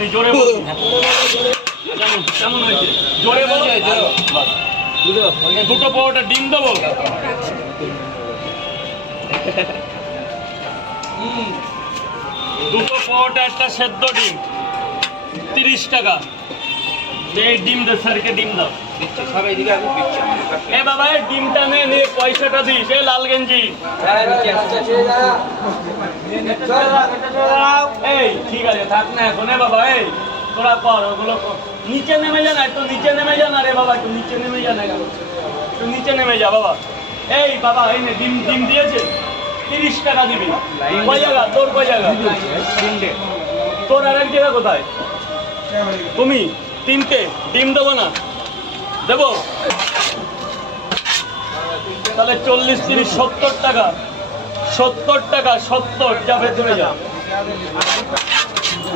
শুনি, জোরে বলুন। কেমন হয়েছে জোরে বলুন। দুটো পাউডার ডিম দেবো। দুটো পাউডার একটা সেদ্ধ ডিম 30 টাকা। এই ডিম দে, স্যারকে ডিম দাও। এ বাবা এই ডিমটা নিয়ে পয়সাটা দিস। এই লাল গেঞ্জি এই ঠিক আছে থাক না এখন। এ বাবা এই তোরা কর ওগুলো, নিচে নেমে যা না, একটু নিচে নেমে যা না রে বাবা, একটু নিচে নেমে যা না, একটু নিচে নেমে যা বাবা। এই বাবা এই নে ডিম, ডিম দিয়েছে 30 টাকা দিবি। কয় জায়গা তোর, কয় জায়গা তোর? আর এক জায়গা কোথায়? তুমি 3টে ডিম দেবো না? দেবো তাহলে 40, 30, 70 টাকা। 70 টাকা, 70 যাবে, তুমি যা।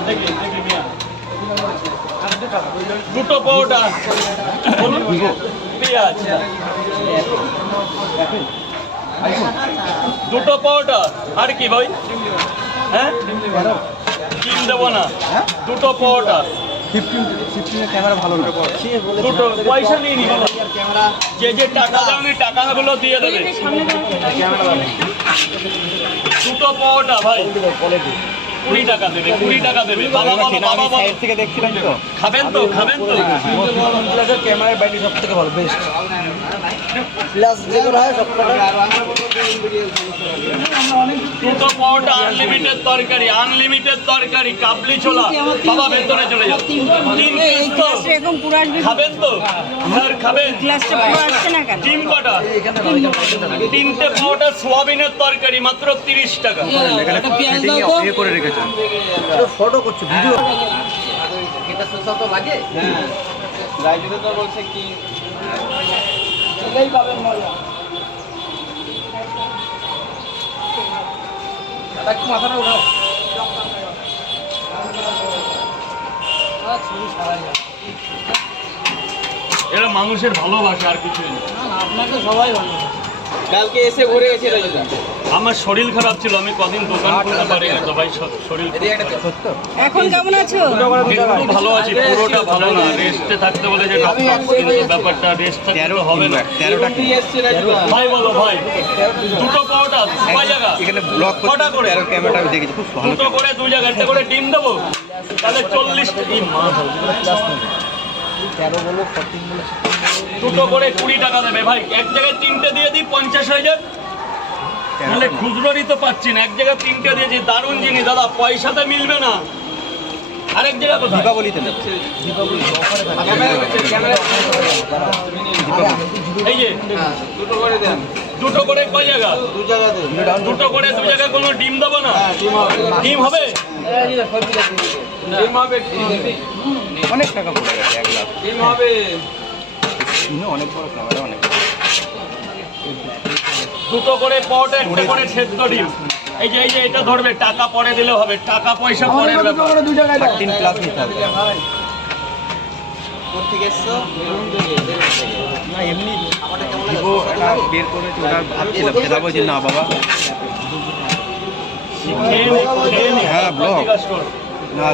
দেখি দেখি মিয়া দুটো পাউডার পেঁয়াজ, দুটো পাউডার আর কি ভাই? হ্যাঁ ডিম দেবো না, দুটো পাউডার। 15 ক্যামেরা ভালো না, দুটো পয়সা নিয়ে নি বাবা, যে যে টাকা দাওনি টাকাগুলো দিয়ে দেবে। দুটো পাউডার ভাই 20 টাকা দেবে, 20 টাকা দেবে। বাবা বাবা বাবা সাইড থেকে দেখছিলাম তো। খাবেন তো, খাবেন তো। ক্যামেরার বাইরে সব থেকে ভালো, বেস্ট প্লাস যেগুলো হয় সব দুটো পাউডার আনলিমিটেড তরকারি, আনলিমিটেড তরকারি, কাবলি ছোলা। বাবা ভেতরে চলে যাও। 3 পিস তো খাবেন তো? স্যার খাবেন? ডিম কটা? 3টে পাউডার সোয়াবিনের তরকারি মাত্র 30 টাকা। করে রেখেছে, ফটো করছে, ভিডিও। এটা সুস্বাদ তো লাগে। রাইজুতে তো বলছে কি চলেই পাবেন মজা। দাদা একটু মাথাটা উঠাও। এরা মানুষের ভালোবাসা, আর কিছু না। আপনাকে সবাই ভালোবাসে। কালকে এসে ঘুরে গেছে রাইজুদা। আমার শরীর খারাপ ছিল, আমি কদিন দোকান করতে পারি না তো ভাই, শরীর এখন কেমন আছো? একটু ভালো আছি, পুরোটা ভালো না, রেস্টে থাকতে বলে যে ডক্টর, কিন্তু ব্যাপারটা রেস্ট থাকতে হবে না। 13টা কি এসছে রাইজুদা? ভাই বলো ভাই, দুটো পাউডার কয় জায়গা? এখানে ব্লক কটা করে? 13 ক্যামেরাটা আমি দেখেছি, খুব ভালো। দুটো করে 2 জায়গা একটা করে ডিম দেবো, তাহলে 40 দুটো করে 20 টাকা দেবে ভাই। এক জায়গায় 3টে দিয়ে দিই 50 হয়ে যাক, তাহলে খুচরোরই তো পাচ্ছি না। এক জায়গায় 3টে দিয়েছি, দারুণ জিনিস দাদা, পয়সাতে মিলবে না। আরেক জায়গা কোথায়? দীপাবলিতে নেব, এই যে দুটো করে দেন। দুটো করে কয় জায়গা? 2 জায়গা দেন। দুটো করে 2 জায়গায় কোনো ডিম দেবো না? ডিম হবে? ডিম হবে, অনেক টাকা পড়ে গেছে 1 লাখ। ডিম হবে, অনেক বড় ক্যামেরা, অনেক। দুটো করে পট, একটা করে সেদ্ধ ডিম। এই যে এটা ধরবে, টাকা পরে দিলে হবে, টাকা পয়সা পরের ব্যাপার। 13 প্লাস নিতে হবে। কোথেকে এসছো? না এমনি দিব, এটা বের করেছি, ওটা ভাবছিলাম খেলাবো যে না বাবা। খেয়ে নি, হ্যাঁ ব্লগ না